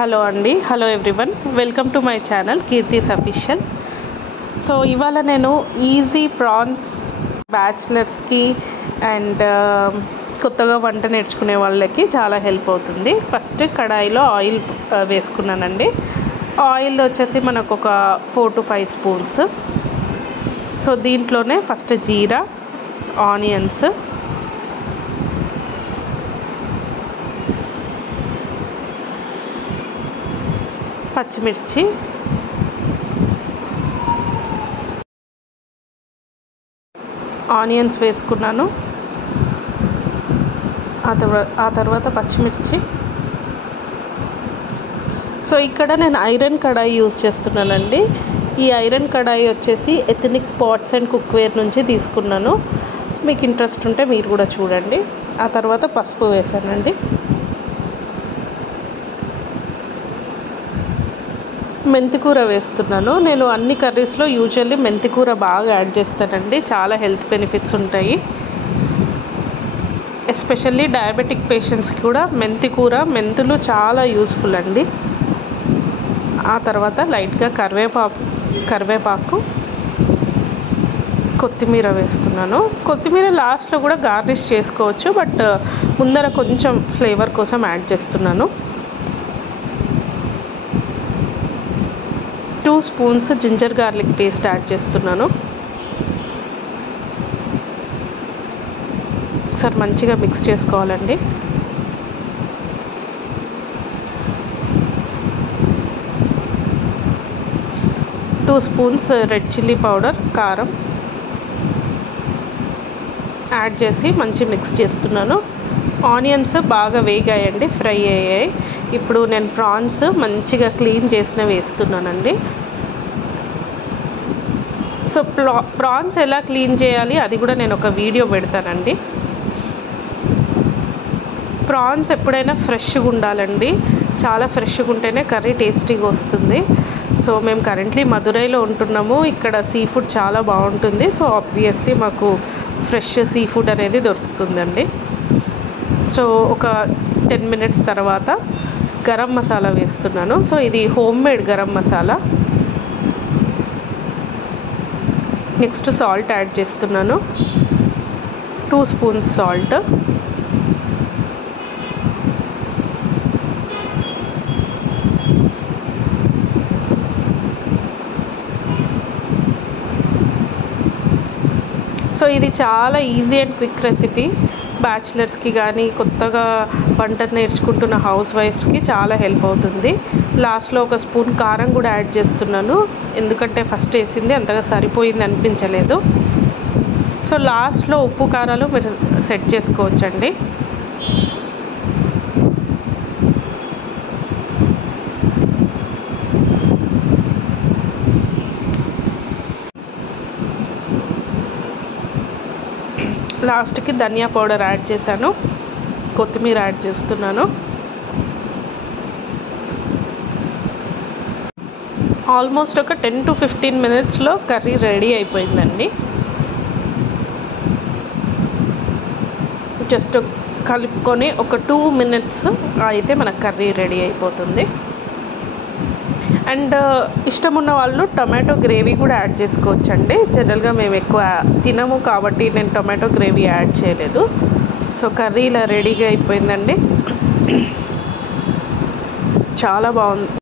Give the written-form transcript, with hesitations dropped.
Hello అండి, hello everyone, welcome to my channel Keerthi's official. So ఇవాళ నేను ఈజీ ప్రాన్స్ బ్యాచిలర్స్కి అండ్ కొత్తగా వంట నేర్చుకునే వాళ్ళకి చాలా హెల్ప్ అవుతుంది. ఫస్ట్ కడాయిలో ఆయిల్ వేసుకున్నానండి. ఆయిల్ వచ్చేసి మనకు ఒక 4 to 5 స్పూన్స్. సో దీంట్లోనే ఫస్ట్ జీరా, ఆనియన్స్, పచ్చిమిర్చి, ఆనియన్స్ వేసుకున్నాను. ఆ తర్వాత పచ్చిమిర్చి. సో ఇక్కడ నేను ఐరన్ కడాయి యూజ్ చేస్తున్నానండి. ఈ ఐరన్ కడాయి వచ్చేసి ఎథనిక్ పాట్స్ అండ్ కుక్వేర్ నుంచి తీసుకున్నాను. మీకు ఇంట్రెస్ట్ ఉంటే మీరు కూడా చూడండి. ఆ తర్వాత పసుపు వేసానండి. మెంతికూర వేస్తున్నాను. నేను అన్ని కర్రీస్లో యూజువల్లీ మెంతికూర బాగా యాడ్ చేస్తానండి. చాలా హెల్త్ బెనిఫిట్స్ ఉంటాయి. ఎస్పెషల్లీ డయాబెటిక్ పేషెంట్స్కి కూడా మెంతులు చాలా యూస్ఫుల్ అండి. ఆ తర్వాత లైట్గా కరివేపాకు, కొత్తిమీర వేస్తున్నాను. కొత్తిమీర లాస్ట్లో కూడా గార్నిష్ చేసుకోవచ్చు, బట్ ముందర కొంచెం ఫ్లేవర్ కోసం యాడ్ చేస్తున్నాను. 2 spoons ginger garlic paste add చేస్తున్నాను. ఒకసారి మంచిగా మిక్స్ చేసుకోవాలండి. Two spoons red chilli powder, కారం యాడ్ చేసి మంచి మిక్స్ చేస్తున్నాను. ఆనియన్స్ బాగా వేగాయండి, ఫ్రై అయ్యాయి. ఇప్పుడు నేను ప్రాన్స్ మంచిగా క్లీన్ చేసిన వేస్తున్నానండి. సో ప్రాన్స్ ఎలా క్లీన్ చేయాలి అది కూడా నేను ఒక వీడియో పెడతానండి. ప్రాన్స్ ఎప్పుడైనా ఫ్రెష్గా ఉండాలండి. చాలా ఫ్రెష్గా ఉంటేనే కర్రీ టేస్టీగా వస్తుంది. సో మేము కరెంట్లీ మదురైలో ఉంటున్నాము. ఇక్కడ సీ ఫుడ్ చాలా బాగుంటుంది. సో ఆబ్వియస్లీ మాకు ఫ్రెష్ సీ ఫుడ్ అనేది దొరుకుతుందండి. సో ఒక 10 minutes తర్వాత గరం మసాలా వేస్తున్నాను. సో ఇది home made garam masala. Next salt add చేస్తున్నాను. 2 స్పూన్స్ సాల్ట్. సో ఇది చాలా ఈజీ అండ్ క్విక్ రెసిపీ. బ్యాచిలర్స్కి కానీ కొత్తగా వంట నేర్చుకుంటున్న హౌస్ వైఫ్స్కి చాలా హెల్ప్ అవుతుంది. లాస్ట్లో ఒక స్పూన్ కారం కూడా యాడ్ చేస్తున్నాను, ఎందుకంటే ఫస్ట్ వేసింది అంతగా సరిపోయింది అనిపించలేదు. సో లాస్ట్లో ఉప్పు కారాలు మీరు సెట్ చేసుకోవచ్చండి. లాస్ట్కి ధనియా పౌడర్ యాడ్ చేశాను, కొత్తిమీర యాడ్ చేస్తున్నాను. ఆల్మోస్ట్ ఒక 10 to 15 minutesలో కర్రీ రెడీ అయిపోయిందండి. జస్ట్ కలుపుకొని ఒక 2 minutes అయితే మన కర్రీ రెడీ అయిపోతుంది. అండ్ ఇష్టం ఉన్న వాళ్ళు టొమాటో గ్రేవీ కూడా యాడ్ చేసుకోవచ్చండి. జనరల్గా మేము ఎక్కువ తినము కాబట్టి నేను టొమాటో గ్రేవీ యాడ్ చేయలేదు. సో కర్రీ ఇలా రెడీగా అయిపోయిందండి. చాలా బాగుంది.